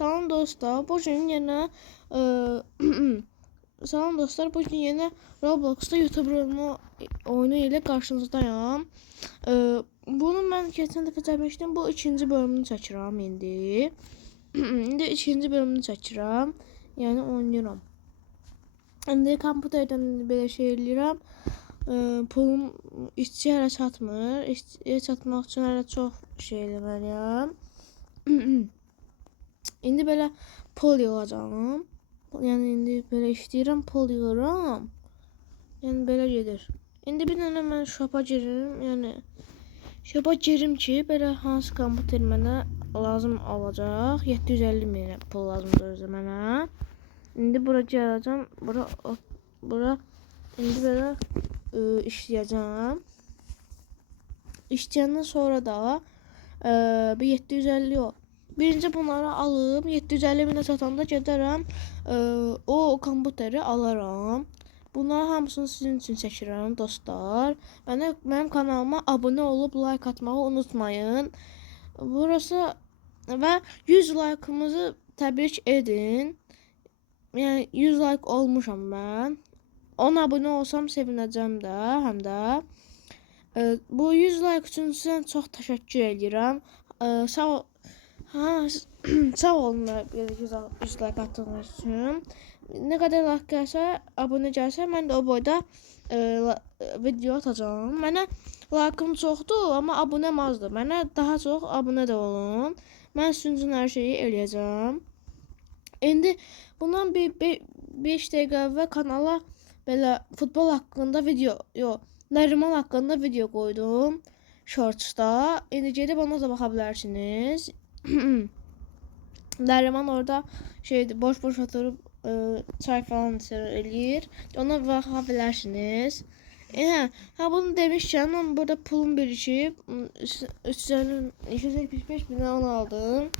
Salam dostlar, bu gün yenə salam dostlar, bu gün yenə Robloxda YouTube oyunu ilə qarşınızdayam. Bunu mən keçən dəfə çəkmişdim. Bu ikinci bölümünü çəkirəm indi. İndi ikinci bölümünü çəkirəm. Yəni oynayıram. İndi kompüterdən belə şey eləyirəm. Pulum işçi hələ çatmır. İşçiyə çatmaq üçün hələ çox şey eləməliyəm. İndi belə pul yığacağım. Yəni indi belə işləyirəm, pul yığıram. Yəni belə gedir. İndi bir dənə mən shop'a girim. Yəni shop'a girim ki, belə hansı kompüter mənə lazım olacaq. 750 min pul lazımdır özə mənə. İndi bura gələcəm. Bura indi belə işləyəcəm. İşləyəndən sonra da bir 750 o. Birinci bunları alıb 750 minə çatanda gedərəm, o kompüteri alaram. Bunların hamısını sizin üçün çəkirəm dostlar. Mənim kanalıma abunə olub like atmağı unutmayın. Burası və 100 like'ımızı təbrik edin. Yəni 100 like olmuşam mən. 10 abunə olsam sevinəcəm də, həm də. Bu 100 like üçün sizə çox təşəkkür edirəm. Sağ olun belə 100 like attığınız üçün. Nə qədər like gəlsə, abunə gəlsə, mən də o boyda video atacağam. Mənə like'ım çoxdur, amma abunəm azdır. Mənə daha çox abunə də olun. Mən sizin üçün hər şeyi eləyəcəm. İndi bundan bir 5 dəqiqə əvvəl kanala belə futbol haqqında video, Nəriman haqqında video qoydum Shorts'da. İndi gedib ona da baxa bilərsiniz. Nəriman orada şeydir, boş oturub çay falan eləyir. Ona baxa bilərsiniz. Bunu demişkən, mən burada pulum birikib 275 minə onu aldım.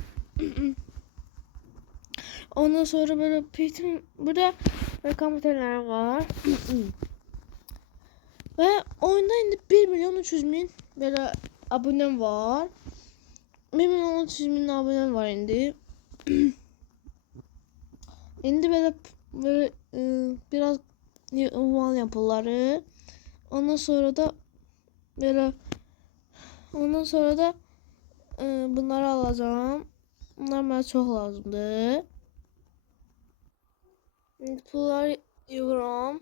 Ondan sonra böyle burada kompüterlerim var. Ve oyunda indi 1 milyon 300 min böyle abonem var. 1 milyon 300 min abonem var indi. İndi böyle biraz umalıyam pulları. Ondan sonra da bunları alacağım. Bunlar bana çok lazımdır. İndi pulları yığıram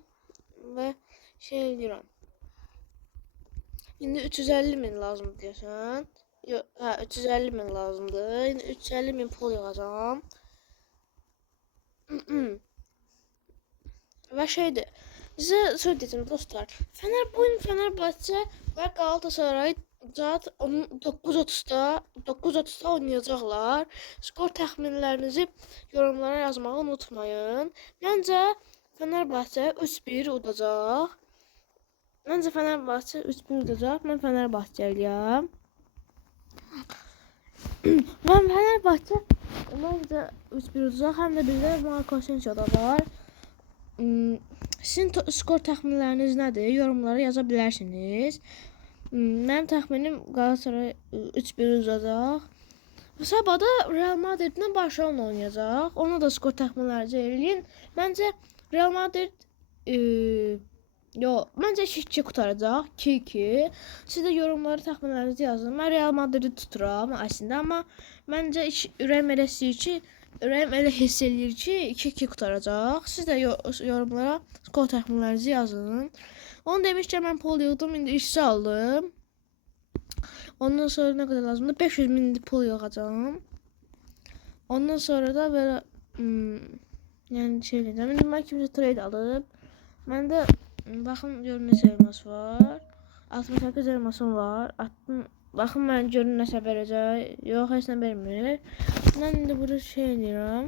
və şey edirəm. İndi 350 min lazımdır deyəsən. 350 min lazımdır. İndi 350 min pul yığacağam. Və şeydir. Sizə söz deyəcəm dostlar. Fenerbahçe və Galatasaray saat 9:30'da oynayacaqlar. Skor təxminlərinizi yorumlara yazmağı unutmayın. Məncə Fenerbahçe 3-1 udacaq. Mən Fenerbahçeliyəm. Mən Fenerbahçe məncə 3-1 udacaq. Həm də bizdə Marco Asensio da var. Sizin skor təxminləriniz nədir? Yorumlara yaza bilərsiniz. Mənim təxminim Galatasaray 3-1 udacaq. Sabah da Real Madridlə Barcelona oynayacaq. Ona da skor təxminlərinizi eləyin. Məncə Real Madrid məncə 2-2 qutaracaq. 2-2. Siz də yorumlara təxminlərinizi yazın. Mən Real Madridi tuturam əslində, amma məncə ürəyim elə hiss eləyir ki 2-2 qutaracaq. Siz də yorumlara skor təxminlərinizi yazın. Onu demişkən mən pul yığdım, indi işçi aldım. Ondan sonra nə qədər lazımdır? 500 min pul yığacağım. Ondan sonra da belə yəni şey edəcəm. İndi mən kimsə trade alıb. Məndə baxın görün nəsə elması var. 68 elmasım var. Baxın mən görün nəsə verəcək. Yox, heç nə vermir. Mən indi burada şey edirəm.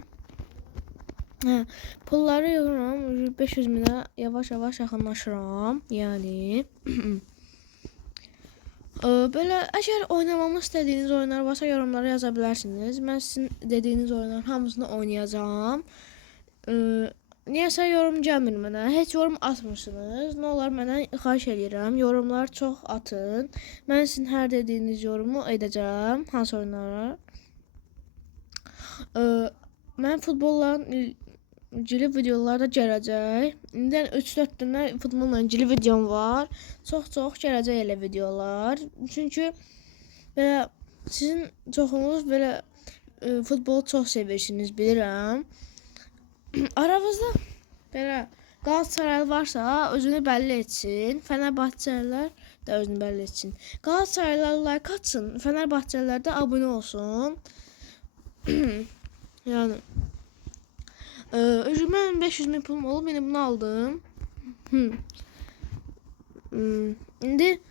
Pulları yığıram. 500 minə yavaş-yavaş yaxınlaşıram. Yəni böyle əgər oynamamı istədiyiniz oyunlar varsa yorumlara yaza bilərsiniz. Mən sizin dediyiniz oyunların hamısını oynayacağım. Niyəsə yorum gəlmir mənə. Heç yorum atmırsınız. Nə olar məndən xahiş edirəm. Yorumlar çox atın. Mən sizin hər dediyiniz yorumu edəcəm. Hansı oyunlara? mən futbolla ilgili videolar da gələcək. İndi 3-4 dənə futbolla ilgili videom var. Çox gələcək elə videolar. Çünki belə sizin çoxunuz belə futbolu çox sevirsiniz, bilirəm. Aranızda belə Qalatasaray varsa özünü bəlli etsin. Fenerbahçeliler də özünü bəlli etsin. Galatasaraylılar like atsın. Fenerbahçeliler də abunə olsun. Yəni mən 500.000 pulum olub, indi bunu aldım. İndi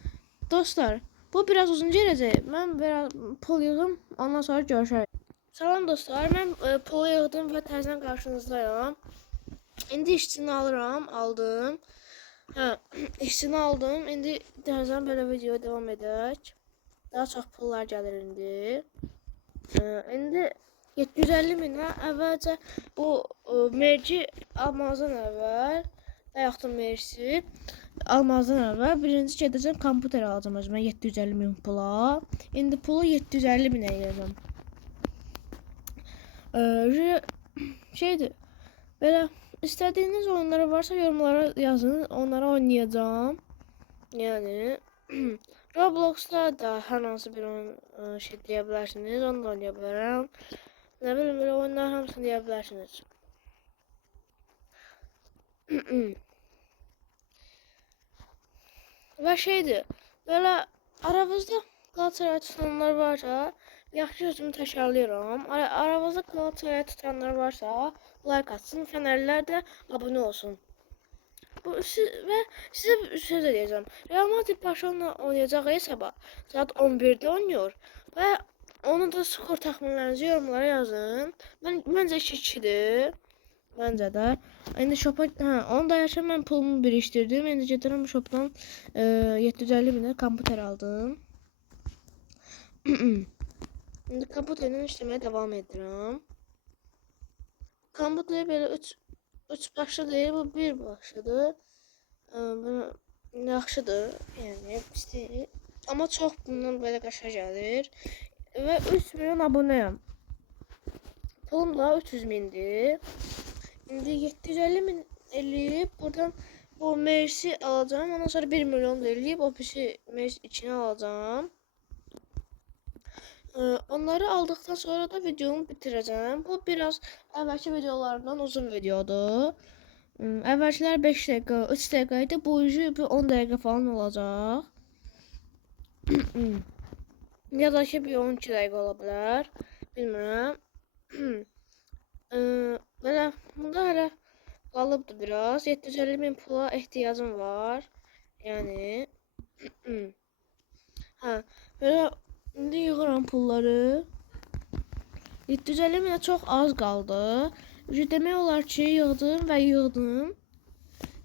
dostlar, bu biraz uzun gələcək. Mən biraz pul yığım, ondan sonra görüşərik. Salam dostlar, mən pul yığdım və təzədən qarşınızdayım. İndi işçini alıram, aldım. İşçini aldım. İndi təzədən belə videoya devam edək. Daha çox pullar gəlir indi. İndi 750.000'ə əvvəlcə bu merci almazdan əvvəl, ayaqda merci almazdan əvvəl birinci gedəcəm kompüter alacağım özümə 750.000 pula. İndi pulu 750.000'ə yığdım. Şeydir, belə istədiyiniz oyunlar varsa yorumlara yazın, onlara oynayacağım. Yəni Roblox'da da hər hansı bir oyun şey deyə bilərsiniz, onu da oynaya bilərəm. Nə bilim, belə oyunlar hamısını deyə bilərsiniz. Və şeydir, belə aranızda Galatasaray tutanlar varsa, yaxşı özümü təşərləyirəm. Aranızda Galatasaray tutanlar varsa, like atsın, Fenerlilər də abunə olsun. Və sizə bir söz edəcəm. Real Madrid Barcelona oynayacaq sabah saat 11'də oynuyor və onun da skor təxminlərinizi yorumlara yazın. Məncə 2-2'dir. Məncə də. İndi şopa, onu da yaşam, mən pulumu birişdirdim. İndi gedirəm şopdan 750.000'ə kompüter aldım. İndi kompüterlə işləməyə devam edirəm. Kompüter belə 3 başlı değil, bu 1 başlıdır. Yaxşıdır, yəni pisdir. Amma çox bundan belə qəşəng gəlir. Və 3 milyon abunəyəm. Pulum da 300.000'dir. İndi 750.000 eləyib, buradan bu merci alacağım. Ondan sonra 1 milyon da eləyib, o pisi merci içine alacağım. Onları aldıktan sonra da videomu bitireceğim. Bu biraz evvelki videolardan uzun videodur. Evvelkiler 5 dakika, 3 dakikaydı. Bu bir 10 dakika falan olacak. Ya da ki bir 12 dakika olabilir. Bilmiyorum. Böyle bunda hele kalıptı biraz. 750.000 pula ihtiyacım var. Yani böyle indi yığıram pulları. 750.000'ə çox az qaldı. Demək olar ki, yığdım və yığdım.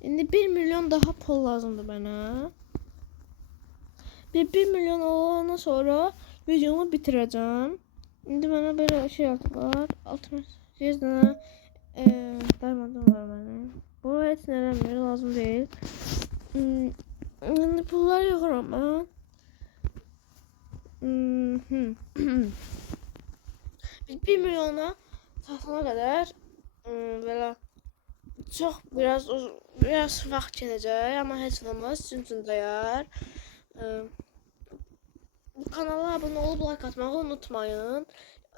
İndi 1 milyon daha pul lazımdır mənə. 1 milyon olandan sonra videomu bitirəcəm. İndi mənə belə şey yazdılar. 68 dənə diamondum var mənim. Bu heç nədən lazım deyil. İndi pullar yığıram mən. 1 milyona çatana kadar böyle çok biraz vaxt gələcək, amma heç olmaz, sizin üçün dəyər. Bu kanala abunə olub like atmağı unutmayın.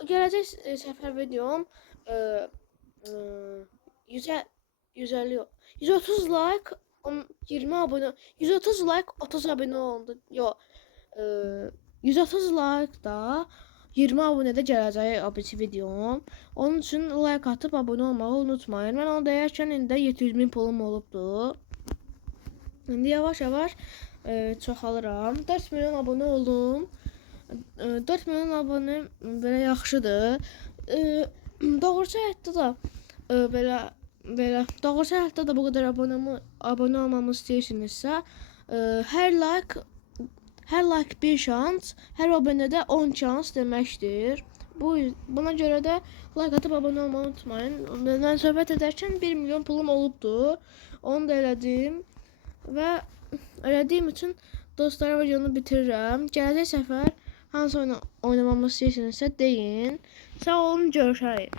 Gələcək səfər videom 130 like, 20 abunə, 130 like, 30 abunə oldu. Yox. 130 like da 20 abunədə gələcək abisi videom. Onun üçün like atıp abunə olmağı unutmayın. Mən onu deyərkən indi 700.000 pulum olubdu. İndi yavaş-yavaş çoxalıram. 4 milyon abunə oldum. 4 milyon abunə belə yaxşıdır. Doğrusu həyatda da belə doğrusu həyatda da bu qədər abunə olmamı istəyirsinizsə, hər like bir şans, hər abunədə 10 şans deməkdir. Buna görə də like atıp abunə olmayı unutmayın. Mən söhbət edərkən 1 milyon pulum olubdu. Onu da elədim. Və elədiyim üçün dostlara videonu bitirirəm. Gələcək səfər hansı oyunu oynamamı istəyirsinizsə deyin. Sağ olun, görüşərik.